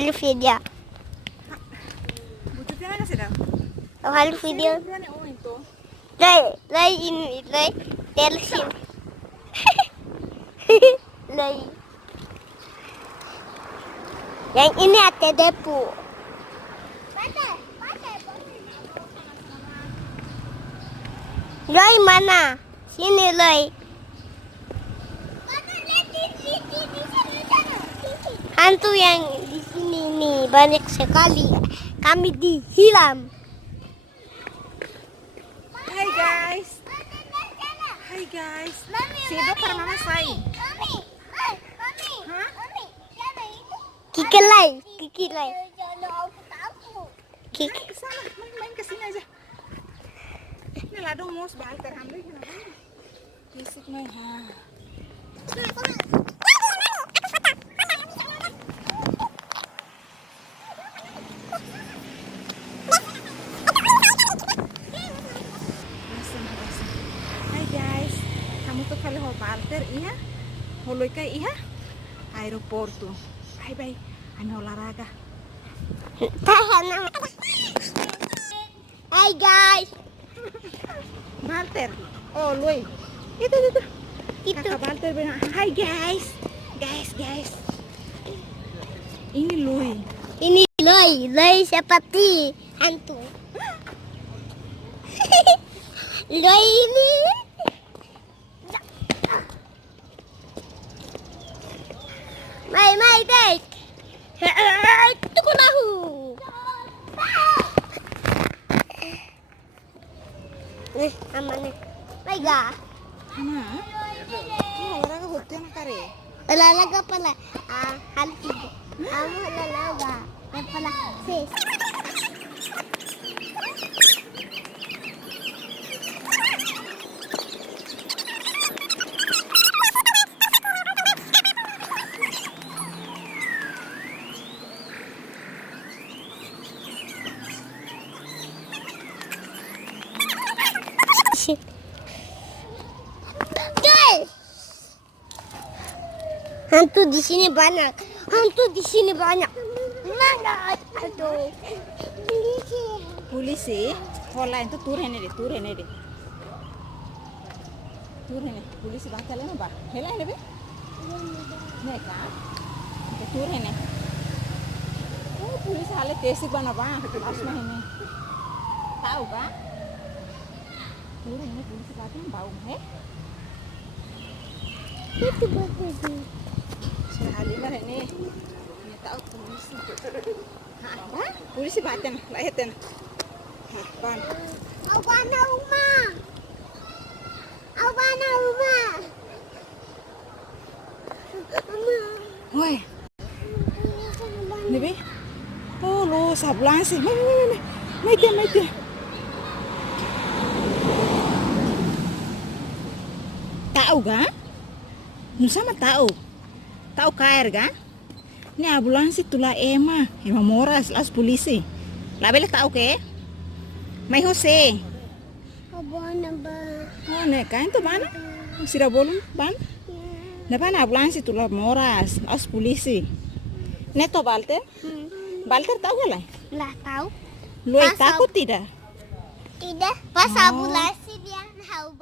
Halo video. Bututnya mana sih dah? Halo video. Oh itu. Lay ini lay telesin. Lay. Yang ini ada debu. Lay mana? Sini lay. Hantu yang di sini nih banyak sekali. Kami dihilam. Hai guys. Hai guys. Sibuk karena mama saya. Hah? Kiki lay. Kiki. Ke sana, main ke sini aja. Ini ladung mus banter hamil kenapa? Fisik main ha. Hai guys, kamu tuh kali mau balter iya? Holoi kai iya? Aeroporto. Bye bye. Ane olahraga. Hai guys. Balter. Oh, Lui. Itu. Kakak Balter bilang, "Hai guys." Guys. Ini Lui. Ini Lay seperti hantu. Lay ini. Mai dek. Tunggu lahu. Nih, aman nih. Mega. Mana? Oh, olahraga hotel nak kare. Olahraga pala. Hantu. Kamu olahraga. Yang pala sis. Guys, hantu di sini banyak. Mana? Aduh. Polisi. Hola itu turun ini. Polisi baca lena ba? Hela ini be? Mereka. Itu turun ini. Oh, polisi hale tesik bana ba? Asma ini. Tahu ba? Turun ini polisi baca bau, he? Itu bagus. Sekali lah ini. Ini tahu polisi. Ha? Polisi baca lahitin. Ha, ban. Awana rumah. Woi. Ini be? Oh, lo sablan sih. Mai dia. Tahu ga? Nusa mah tahu kair ga? Ini ambulans tula ema moras las polisi. La bela tahu ke? Mai Jose. Awana ba? Oh, ne kain tu bana? Sira bolon ban? Ne bana ambulans tula moras las polisi. Neto Balter? Balter tahu ga? Lah tahu. Lu takut tidak? Tidak. Pas ambulans dia tahu.